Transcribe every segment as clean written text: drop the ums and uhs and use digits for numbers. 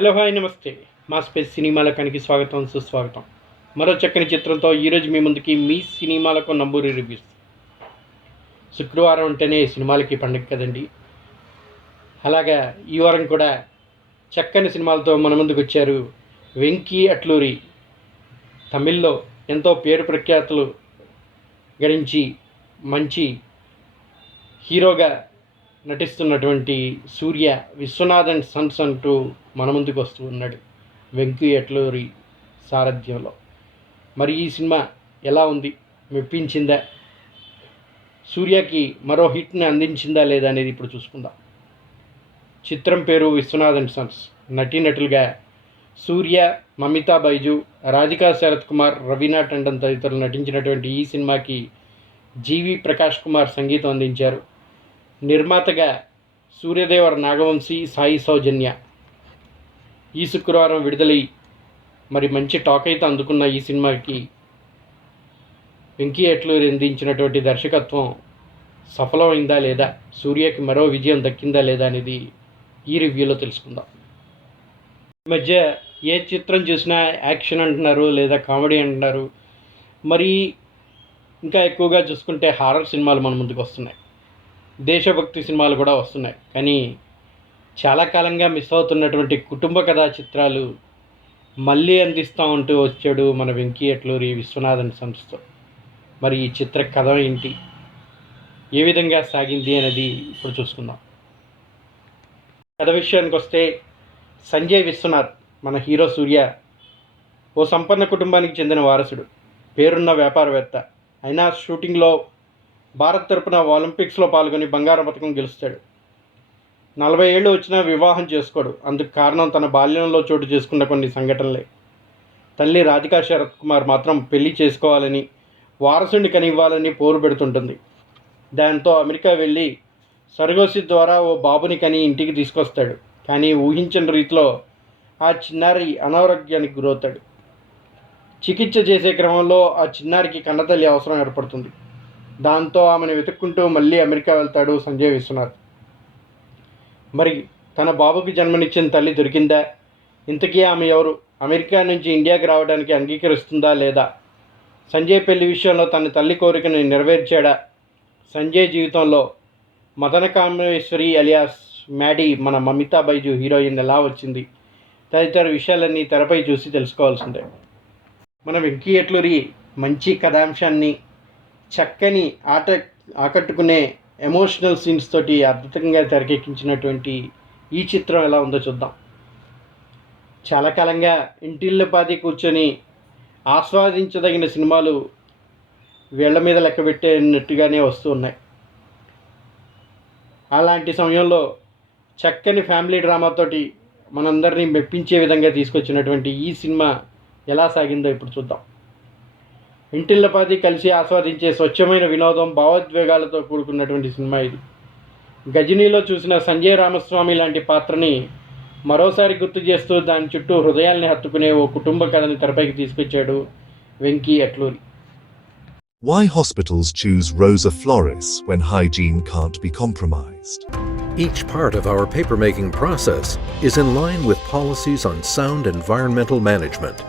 Hello hi నమస్తే. మా space సినిమాలకానికి స్వాగతం సుస్వాగతం. మరో చక్కని చిత్రంతో ఈరోజు మీ ముందుకి మీ సినిమాలకు నంబూరి రివ్యూస్. శుక్రవారం అంటేనే సినిమాలకి పండుగ కదండి. అలాగా ఈ వారం కూడా చక్కని సినిమాలతో మన ముందుకు వచ్చారు వెంకీ అట్లూరి. తమిళ్లో ఎంతో పేరు ప్రఖ్యాతులు గడించి మంచి హీరోగా నటిస్తున్నటువంటి సూర్య విశ్వనాథన్ సన్స్ అంటూ మన ముందుకు వస్తూ ఉన్నాడు వెంకీ అట్లూరి సారథ్యంలో. మరి ఈ సినిమా ఎలా ఉంది, మెప్పించిందా, సూర్యకి మరో హిట్ని అందించిందా లేదా అనేది ఇప్పుడు చూసుకుందాం. చిత్రం పేరు విశ్వనాథన్ సన్స్. నటీనటులుగా సూర్య, మమితా బైజు, రాధికా శరత్ కుమార్, రవీనా టండన్ తదితరులు నటించినటువంటి ఈ సినిమాకి జీవి ప్రకాష్ కుమార్ సంగీతం అందించారు. నిర్మాతగా సూర్యదేవర నాగవంశీ, సాయి సౌజన్య. ఈ శుక్రవారం విడుదలై మరి మంచి టాక్ అయితే అందుకున్న ఈ సినిమాకి వెంకీ అట్లూరి అందించినటువంటి దర్శకత్వం సఫలమైందా లేదా, సూర్యకి మరో విజయం దక్కిందా లేదా అనేది ఈ రివ్యూలో తెలుసుకుందాం. ఈ మధ్య ఏ చిత్రం చూసినా యాక్షన్ అంటున్నారు లేదా కామెడీ అంటున్నారు. మరి ఇంకా ఎక్కువగా చూసుకుంటే హారర్ సినిమాలు మన ముందుకు వస్తున్నాయి, దేశభక్తి సినిమాలు కూడా వస్తున్నాయి. కానీ చాలా కాలంగా మిస్ అవుతున్నటువంటి కుటుంబ కథా చిత్రాలు మళ్ళీ అందిస్తూ ఉంటూ వచ్చాడు మన వెంకీ అట్లూరి విశ్వనాథన్ సంస్థ. మరి ఈ చిత్ర కథ ఏంటి, ఏ విధంగా సాగింది అనేది ఇప్పుడు చూసుకుందాం. కథ విషయానికి వస్తే సంజయ్ విశ్వనాథ్ మన హీరో సూర్య ఓ సంపన్న కుటుంబానికి చెందిన వారసుడు, పేరున్న వ్యాపారవేత్త. అయినా షూటింగ్లో భారత్ తరపున ఒలింపిక్స్లో పాల్గొని బంగారు పథకం గెలుస్తాడు. 40 ఏళ్ళు వచ్చినా వివాహం చేసుకోడు. అందుకు కారణం తన బాల్యంలో చోటు చేసుకున్న కొన్ని సంఘటనలే. తల్లి రాధికా శరత్ కుమార్ మాత్రం పెళ్లి చేసుకోవాలని, వారసుని కనివ్వాలని పోరు పెడుతుంటుంది. దాంతో అమెరికా వెళ్ళి సర్గోసి ద్వారా ఓ బాబుని కని ఇంటికి తీసుకొస్తాడు. కానీ ఊహించని రీతిలో ఆ చిన్నారి అనారోగ్యానికి గురవుతాడు. చికిత్స చేసే క్రమంలో ఆ చిన్నారికి కన్నతల్లి అవసరం ఏర్పడుతుంది. దాంతో ఆమెను వెతుక్కుంటూ మళ్ళీ అమెరికా వెళ్తాడు సంజయ్ విశ్వనాథ్. మరి తన బాబుకి జన్మనిచ్చిన తల్లి దొరికిందా, ఇంతకీ ఆమె ఎవరు, అమెరికా నుంచి ఇండియాకి రావడానికి అంగీకరిస్తుందా లేదా, సంజయ్ పెళ్లి విషయంలో తన తల్లి కోరికను నెరవేర్చాడా, సంజయ్ జీవితంలో మదన కామేశ్వరి అలియాస్ మ్యాడీ మన మమితా బైజు హీరోయిన్ ఎలా వచ్చింది, తదితర విషయాలన్నీ తెరపై చూసి తెలుసుకోవాల్సిందే. మన వెంకీ అట్లూరి మంచి కథాంశాన్ని, చక్కని ఆకట్టుకునే ఎమోషనల్ సీన్స్ తోటి అద్భుతంగా తెరకెక్కించినటువంటి ఈ చిత్రం ఎలా ఉందో చూద్దాం. చాలా కాలంగా ఇంటిల్లిపాది కూర్చొని ఆస్వాదించదగిన సినిమాలు వేళ్ల మీద లెక్కబెట్టేనట్టుగానే వస్తూ ఉన్నాయి. అలాంటి సమయంలో చక్కని ఫ్యామిలీ డ్రామాతోటి మనందరినీ మెప్పించే విధంగా తీసుకొచ్చినటువంటి ఈ సినిమా ఎలా సాగిందో ఇప్పుడు చూద్దాం. ఇంటిల్లపాది కలిసి ఆస్వాదించే స్వచ్ఛమైన వినోదం, భావోద్వేగాలతో కూడుకున్నటువంటి సినిమా ఇది. గజనీలో చూసిన సంజయ్ రామస్వామి లాంటి పాత్రని మరోసారి గుర్తు చేస్తూ దాని చుట్టూ హృదయాల్ని హత్తుకునే ఓ కుటుంబ కథని తెరపైకి తీసుకొచ్చాడు Venky Atluri. Why hospitals choose Rosa Flores when hygiene can't be compromised. Each part of our papermaking process is in line with policies on sound environmental management.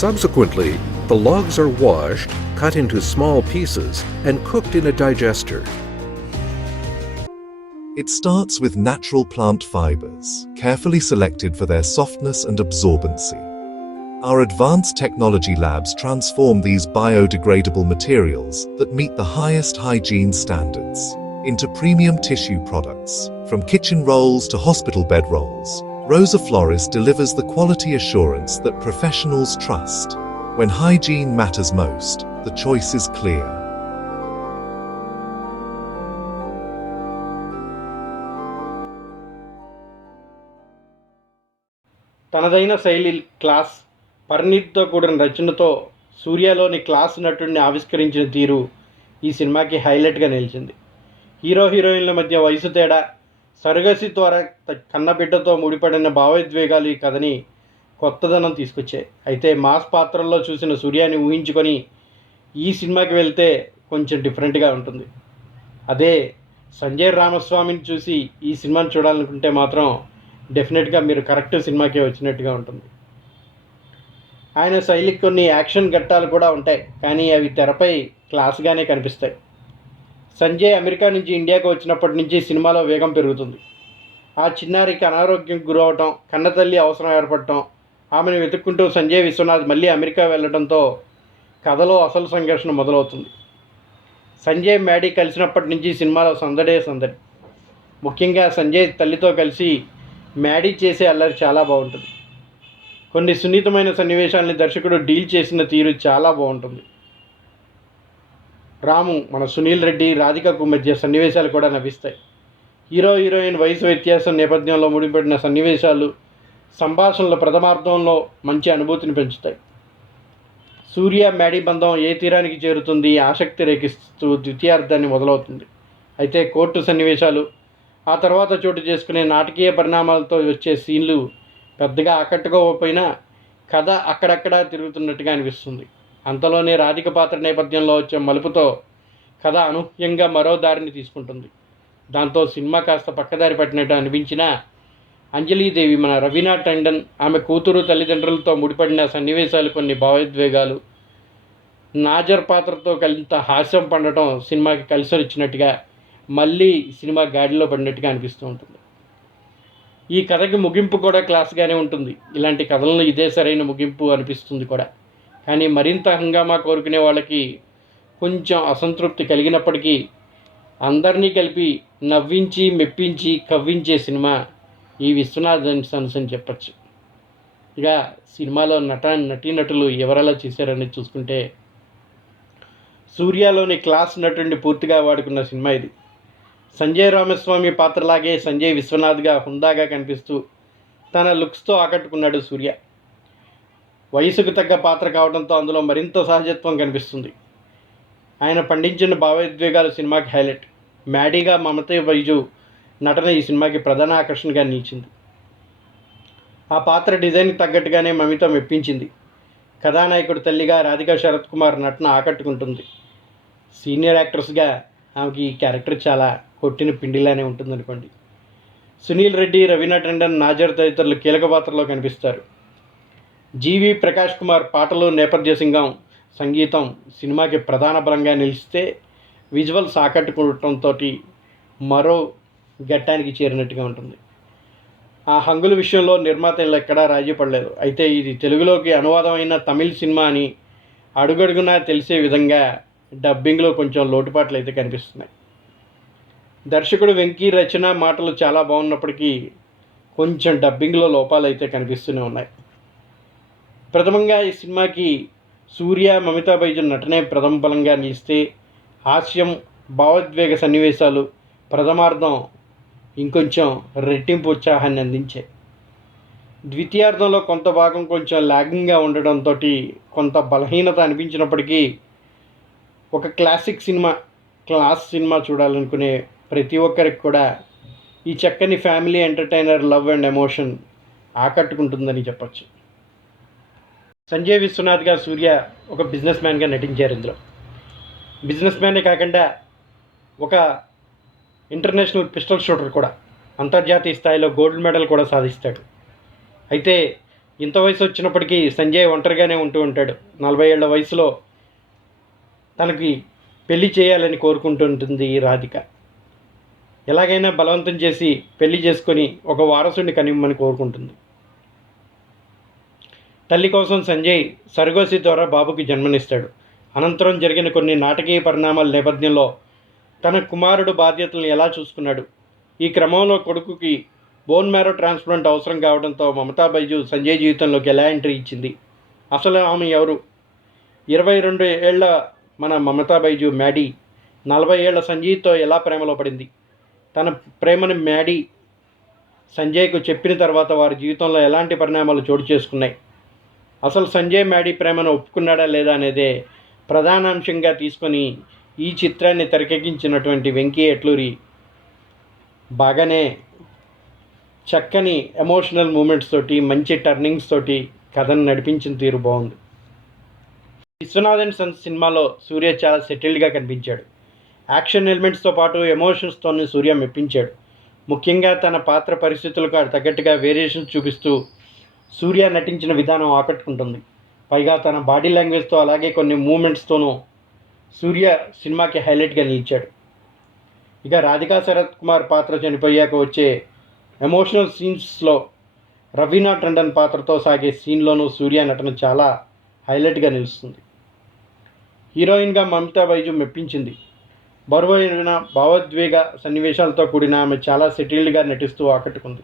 Subsequently, the logs are washed, cut into small pieces, and cooked in a digester. It starts with natural plant fibers, carefully selected for their softness and absorbency. Our advanced technology labs transform these biodegradable materials that meet the highest hygiene standards into premium tissue products. From kitchen rolls to hospital bed rolls, Rosa Flores delivers the quality assurance that professionals trust. When hygiene matters most, the choice is clear. తనదైన శైలి, class, పరిణితితో కూడిన రచనతో సూర్యలోని class నటుడిని ఆవిష్కరించిన తీరు ఈ సినిమాకి హైలైట్గా నిలిచింది. Hero హీరోయిన్ల మధ్య వయసు తేడా, సరుగసి ద్వారా కన్నబిడ్డతో ముడిపడిన భావోద్వేగాలు ఈ కథని కొత్తదనం తీసుకొచ్చాయి. అయితే మాస్ పాత్రల్లో చూసిన సూర్యాని ఊహించుకొని ఈ సినిమాకి వెళ్తే కొంచెం డిఫరెంట్గా ఉంటుంది. అదే సంజయ్ రామస్వామిని చూసి ఈ సినిమాని చూడాలనుకుంటే మాత్రం డెఫినెట్గా మీరు కరెక్ట్ సినిమాకే వచ్చినట్టుగా ఉంటుంది. ఆయన శైలికి కొన్ని యాక్షన్ ఘట్టాలు కూడా ఉంటాయి, కానీ అవి తెరపై క్లాస్గానే కనిపిస్తాయి. సంజయ్ అమెరికా నుంచి ఇండియాకు వచ్చినప్పటి నుంచి సినిమాలో వేగం పెరుగుతుంది. ఆ చిన్నారికి అనారోగ్యం గురవటం, కన్నతల్లి అవసరం ఏర్పడటం, ఆమెను వెతుక్కుంటూ సంజయ్ విశ్వనాథ్ మళ్ళీ అమెరికా వెళ్ళడంతో కథలో అసలు సంఘర్షణ మొదలవుతుంది. సంజయ్ మ్యాడీ కలిసినప్పటి నుంచి సినిమాలో సందడే సందడి. ముఖ్యంగా సంజయ్ తల్లితో కలిసి మ్యాడీ చేసే అల్లరి చాలా బాగుంటుంది. కొన్ని సున్నితమైన సన్నివేశాలని దర్శకుడు డీల్ చేసిన తీరు చాలా బాగుంటుంది. రాము మన సునీల్ రెడ్డి రాధికకు మధ్య సన్నివేశాలు కూడా నవ్విస్తాయి. హీరో హీరోయిన్ వయసు వ్యత్యాసం నేపథ్యంలో ముడిపడిన సన్నివేశాలు సంభాషణల ప్రథమార్థంలో మంచి అనుభూతిని పెంచుతాయి. సూర్య మ్యాడీ బంధం ఏ తీరానికి చేరుతుంది ఆసక్తి రేకిస్తూ ద్వితీయార్థాన్ని మొదలవుతుంది. అయితే కోర్టు సన్నివేశాలు, ఆ తర్వాత చోటు చేసుకునే నాటకీయ పరిణామాలతో వచ్చే సీన్లు పెద్దగా ఆకట్టుకోకపోయినా కథ అక్కడక్కడా తిరుగుతున్నట్టుగా అనిపిస్తుంది. అంతలోనే రాధిక పాత్ర నేపథ్యంలో వచ్చే మలుపుతో కథ అనూహ్యంగా మరో దారిని తీసుకుంటుంది. దాంతో సినిమా కాస్త పక్కదారి పట్టినట్టు అనిపించినా అంజలీదేవి మన రవీనా టండన్, ఆమె కూతురు తల్లిదండ్రులతో ముడిపడిన సన్నివేశాలు, కొన్ని భావోద్వేగాలు, నాజర్ పాత్రతో కలింత హాస్యం పండటం సినిమాకి కలిసి వచ్చినట్టుగా మళ్ళీ సినిమా గాడిలో పడినట్టుగా అనిపిస్తూ ఉంటుంది. ఈ కథకి ముగింపు కూడా క్లాస్గానే ఉంటుంది. ఇలాంటి కథలను ఇదే సరైన ముగింపు అనిపిస్తుంది కూడా. కానీ మరింత హంగామా కోరుకునే వాళ్ళకి కొంచెం అసంతృప్తి కలిగినప్పటికీ అందరినీ కలిపి నవ్వించి మెప్పించి కవ్వించే సినిమా ఈ విశ్వనాథ్ అండ్ సన్స్ అని చెప్పచ్చు. ఇక సినిమాలో నటీనటులు ఎవరెలా చేశారని చూసుకుంటే, సూర్యలోని క్లాస్ నటుడిని పూర్తిగా వాడుకున్న సినిమా ఇది. సంజయ్ రామస్వామి పాత్రలాగే సంజయ్ విశ్వనాథ్గా హుందాగా కనిపిస్తూ తన లుక్స్తో ఆకట్టుకున్నాడు సూర్య. వయసుకు తగ్గ పాత్ర కావడంతో అందులో మరింత సహజత్వం కనిపిస్తుంది. ఆయన పండించిన భావోద్వేగాలు సినిమాకి హైలైట్. మ్యాడీగా మమతా బైజు నటన ఈ సినిమాకి ప్రధాన ఆకర్షణగా నిలిచింది. ఆ పాత్ర డిజైన్కి తగ్గట్టుగానే మమిత మెప్పించింది. కథానాయకుడు తల్లిగా రాధికా శరత్ కుమార్ నటన ఆకట్టుకుంటుంది. సీనియర్ యాక్ట్రెస్గా ఆమెకి ఈ క్యారెక్టర్ చాలా కొట్టిన పిండిలానే ఉంటుందనుకోండి. సునీల్ రెడ్డి, రవీనా టండన్, నాజర్ తదితరులు కీలక పాత్రలో కనిపిస్తారు. జీవి ప్రకాష్ కుమార్ పాటలు, నేపథ్య సంగీతం సినిమాకి ప్రధాన బలంగా నిలిస్తే విజువల్స్ ఆకట్టుకోవడంతో మరో ఘట్టానికి చేరినట్టుగా ఉంటుంది. ఆ హంగుల విషయంలో నిర్మాతలు ఎక్కడా రాజీ పడలేదు. అయితే ఇది తెలుగులోకి అనువాదమైన తమిళ్ సినిమా అని అడుగడుగునా తెలిసే విధంగా డబ్బింగ్లో కొంచెం లోటుపాట్లు అయితే కనిపిస్తున్నాయి. దర్శకుడు వెంకీ రచన మాటలు చాలా బాగున్నప్పటికీ కొంచెం డబ్బింగ్లో లోపాలు అయితే కనిపిస్తూనే ఉన్నాయి. ప్రథమంగా ఈ సినిమాకి సూర్య, మమితా బైజన్ నటనే ప్రథమ బలంగా నిలిస్తే హాస్యం, భావోద్వేగ సన్నివేశాలు ప్రథమార్థం ఇంకొంచెం రెట్టింపు ఉత్సాహాన్ని అందించాయి. ద్వితీయార్థంలో కొంత భాగం కొంచెం లాగింగ్గా ఉండడంతో కొంత బలహీనత అనిపించినప్పటికీ ఒక క్లాస్ సినిమా చూడాలనుకునే ప్రతి ఒక్కరికి కూడా ఈ చక్కని family entertainer love and emotion ఆకట్టుకుంటుందని చెప్పచ్చు. సంజయ్ విశ్వనాథ్గా సూర్య ఒక బిజినెస్ మ్యాన్గా నటించారు. ఇందులో బిజినెస్ మ్యానే కాకుండా ఒక ఇంటర్నేషనల్ పిస్టల్ షూటర్ కూడా, అంతర్జాతీయ స్థాయిలో గోల్డ్ మెడల్ కూడా సాధిస్తాడు. అయితే ఇంత వయసు వచ్చినప్పటికీ సంజయ్ ఒంటరిగానే ఉంటూ ఉంటాడు. 40 ఏళ్ల వయసులో తనకి పెళ్లి చేయాలని కోరుకుంటుంటుంది రాధిక. ఎలాగైనా బలవంతం చేసి పెళ్లి చేసుకొని ఒక వారసుడిని కనిమ్మని కోరుకుంటుంది. తల్లి కోసం సంజయ్ సర్గోసి ద్వారా బాబుకి జన్మనిస్తాడు. అనంతరం జరిగిన కొన్ని నాటకీయ పరిణామాల నేపథ్యంలో తన కుమారుడు బాధ్యతలను ఎలా చూసుకున్నాడు. ఈ క్రమంలో కొడుకుకి బోన్ మ్యారో ట్రాన్స్ప్లాంట్ అవసరం కావడంతో మమతా బైజు సంజయ్ జీవితంలోకి ఎలా ఎంట్రీ ఇచ్చింది, అసలు ఆమె ఎవరు, 22 ఏళ్ల మన మమతా బైజు మ్యాడీ 40 ఏళ్ల సంజయ్తో ఎలా ప్రేమలో పడింది, తన ప్రేమను మ్యాడీ సంజయ్కు చెప్పిన తర్వాత వారి జీవితంలో ఎలాంటి పరిణామాలు చోటు చేసుకున్నాయి, అసలు సంజయ్ మ్యాడీ ప్రేమను ఒప్పుకున్నాడా లేదా అనేదే ప్రధాన అంశంగా తీసుకొని ఈ చిత్రాన్ని తెరకెక్కించినటువంటి వెంకీ అట్లూరి బాగానే చక్కని ఎమోషనల్ మూమెంట్స్ తోటి, మంచి టర్నింగ్స్ తోటి కథను నడిపించిన తీరు బాగుంది. విశ్వనాథ్ అండ్ సన్స్ సినిమాలో సూర్య చాలా సెటిల్డ్గా కనిపించాడు. యాక్షన్ ఎలిమెంట్స్తో పాటు ఎమోషన్స్తోనే సూర్య మెప్పించాడు. ముఖ్యంగా తన పాత్ర పరిస్థితులకు తగ్గట్టుగా వేరియేషన్ చూపిస్తూ సూర్య నటించిన విధానం ఆకట్టుకుంటుంది. పైగా తన బాడీ లాంగ్వేజ్తో అలాగే కొన్ని మూమెంట్స్తోనూ సూర్య సినిమాకి హైలైట్గా నిలిచాడు. ఇక రాధికా శరత్ కుమార్ పాత్ర చనిపోయాక వచ్చే ఎమోషనల్ సీన్స్లో రవీనా టండన్ పాత్రతో సాగే సీన్లోనూ సూర్య నటన చాలా హైలైట్గా నిలుస్తుంది. హీరోయిన్గా మమతా బైజు మెప్పించింది. బరువైన భావోద్వేగ సన్నివేశాలతో కూడిన ఆమె చాలా సెటిల్డ్గా నటిస్తూ ఆకట్టుకుంది.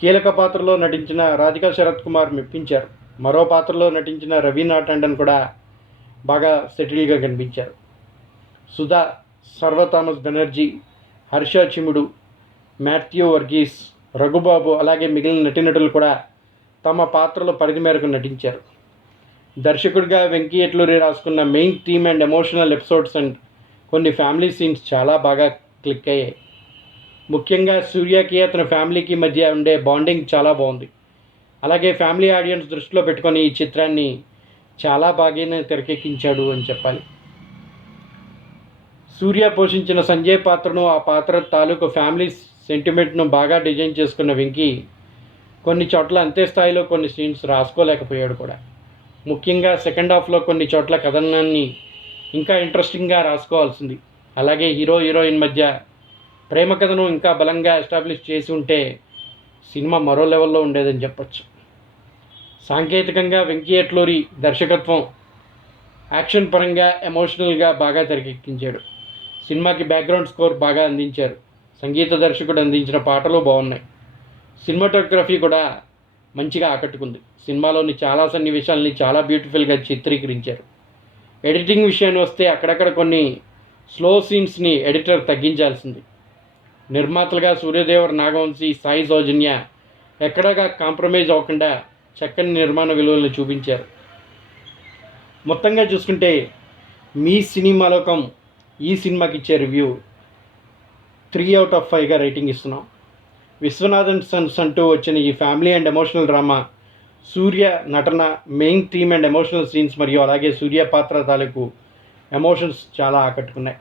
కీలక పాత్రలో నటించిన రాధికా శరత్ కుమార్ మెప్పించారు. మరో పాత్రలో నటించిన రవీనా టండన్ కూడా బాగా సెటిల్గా కనిపించారు. సుధా, సర్వ థామస్ బెనర్జీ, హర్ష చిముడు, మాథ్యూ వర్గీస్, రఘుబాబు అలాగే మిగిలిన నటీనటులు కూడా తమ పాత్రల పరిధి మేరకు నటించారు. దర్శకుడిగా వెంకీ ఎట్లూరి రాసుకున్న main theme and emotional episodes and కొన్ని ఫ్యామిలీ సీన్స్ చాలా బాగా క్లిక్ అయ్యాయి. ముఖ్యంగా సూర్యకి అతని ఫ్యామిలీకి మధ్య ఉండే బాండింగ్ చాలా బాగుంది. అలాగే ఫ్యామిలీ ఆడియన్స్ దృష్టిలో పెట్టుకొని ఈ చిత్రాన్ని చాలా బాగానే తెరకెక్కించాడు అని చెప్పాలి. సూర్య పోషించిన సంజయ్ పాత్రను, ఆ పాత్ర తాలూకు ఫ్యామిలీ సెంటిమెంట్ను బాగా డిజైన్ చేసుకున్న వెంకీ కొన్ని చోట్ల అంతే స్థాయిలో కొన్ని సీన్స్ రాసుకోలేకపోయాడు కూడా. ముఖ్యంగా సెకండ్ హాఫ్లో కొన్ని చోట్ల కథనాన్ని ఇంకా ఇంట్రెస్టింగ్గా రాసుకోవాల్సింది. అలాగే హీరో హీరోయిన్ మధ్య ప్రేమ కథను ఇంకా బలంగా ఎస్టాబ్లిష్ చేసి ఉంటే సినిమా మరో లెవెల్లో ఉండేదని చెప్పచ్చు. సాంకేతికంగా వెంకీ ఎట్లూరి దర్శకత్వం యాక్షన్ పరంగా ఎమోషనల్గా బాగా తెరకెక్కించాడు. సినిమాకి బ్యాక్గ్రౌండ్ స్కోర్ బాగా అందించారు. సంగీత దర్శకుడు అందించిన పాటలు బాగున్నాయి. సినిమాటోగ్రఫీ కూడా మంచిగా ఆకట్టుకుంది. సినిమాలోని చాలా సన్నివేశాలని చాలా బ్యూటిఫుల్గా చిత్రీకరించారు. ఎడిటింగ్ విషయాన్ని వస్తే అక్కడక్కడ కొన్ని స్లో సీన్స్ని ఎడిటర్ తగ్గించాల్సింది. నిర్మాతలుగా సూర్యదేవర్, నాగవంశీ, సాయి సౌజన్య ఎక్కడగా కాంప్రమైజ్ అవ్వకుండా చక్కని నిర్మాణ విలువలను చూపించారు. మొత్తంగా చూసుకుంటే మీ సినిమాలోకం ఈ సినిమాకి ఇచ్చే రివ్యూ 3/5గా రేటింగ్ ఇస్తున్నాం. విశ్వనాథన్ సన్స్ అంటూ వచ్చిన ఈ ఫ్యామిలీ అండ్ ఎమోషనల్ డ్రామా సూర్య నటన, main theme and emotional scenes మరియు అలాగే సూర్య పాత్ర తాలూకు ఎమోషన్స్ చాలా ఆకట్టుకున్నాయి.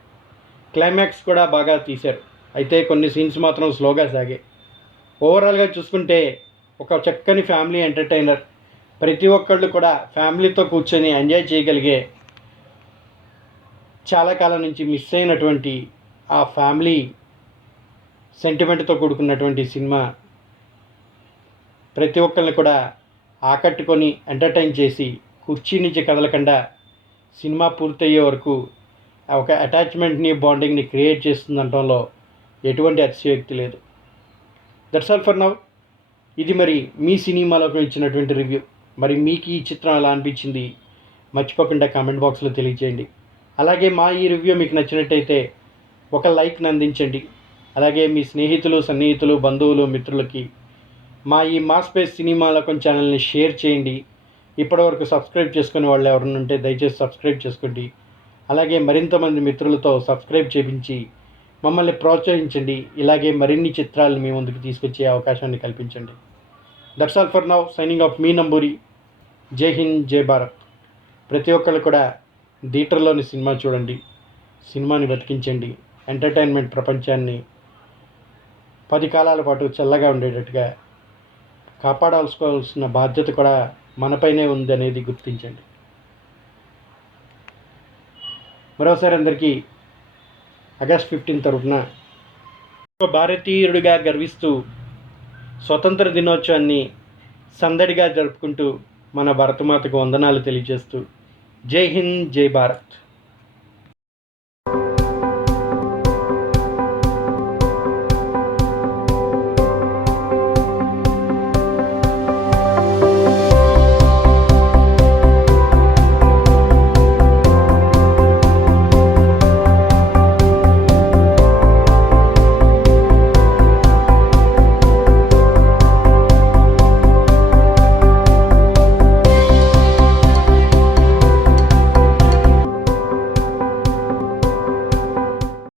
క్లైమాక్స్ కూడా బాగా తీశారు. అయితే కొన్ని సీన్స్ మాత్రం స్లోగా సాగాయి. ఓవరాల్గా చూసుకుంటే ఒక చక్కని ఫ్యామిలీ ఎంటర్టైనర్. ప్రతి ఒక్కళ్ళు కూడా ఫ్యామిలీతో కూర్చొని ఎంజాయ్ చేయగలిగే, చాలా కాలం నుంచి మిస్ అయినటువంటి ఆ ఫ్యామిలీ సెంటిమెంట్తో కూడుకున్నటువంటి సినిమా ప్రతి ఒక్కరిని కూడా ఆకట్టుకొని ఎంటర్టైన్ చేసి కుర్చీ నుంచి కదలకుండా సినిమా పూర్తయ్యే వరకు ఒక అటాచ్మెంట్ని, బాండింగ్ని క్రియేట్ చేస్తుందనడంలో ఎటువంటి అతిశయోక్తి లేదు. That's all for now. ఇది మరి మీ సినిమాలోకి ఇచ్చినటువంటి రివ్యూ. మరి మీకు ఈ చిత్రం ఎలా అనిపించింది మర్చిపోకుండా కామెంట్ బాక్స్లో తెలియజేయండి. అలాగే మా ఈ రివ్యూ మీకు నచ్చినట్టయితే ఒక లైక్ని అందించండి. అలాగే మీ స్నేహితులు, సన్నిహితులు, బంధువులు, మిత్రులకి మా ఈ మా స్పేస్ సినిమాలోకం ఛానల్ని షేర్ చేయండి. ఇప్పటివరకు సబ్స్క్రైబ్ చేసుకునే వాళ్ళు ఎవరైనా ఉంటే దయచేసి సబ్స్క్రైబ్ చేసుకోండి. అలాగే మరింతమంది మిత్రులతో సబ్స్క్రైబ్ చేయించి మమ్మల్ని ప్రోత్సహించండి. ఇలాగే మరిన్ని చిత్రాలను మీ ముందుకు తీసుకొచ్చే అవకాశాన్ని కల్పించండి. That's all for now. Signing off మీ నంబూరి. జై హింద్, జై భారత్. ప్రతి ఒక్కళ్ళు కూడా థియేటర్లోని సినిమా చూడండి, సినిమాని బతికించండి. ఎంటర్టైన్మెంట్ ప్రపంచాన్ని 10 కాలాల పాటు చల్లగా ఉండేటట్టుగా కాపాడాల్సుకోవాల్సిన బాధ్యత కూడా మనపైనే ఉంది అనేది గుర్తించండి. మరోసారి అందరికీ ఆగస్ట్ 15 తరఫున ఒక భారతీయుడిగా గర్విస్తూ స్వతంత్ర దినోత్సవాన్ని సందడిగా జరుపుకుంటూ మన భరతమాతకు వందనాలు తెలియజేస్తూ జై హింద్, జై భారత్.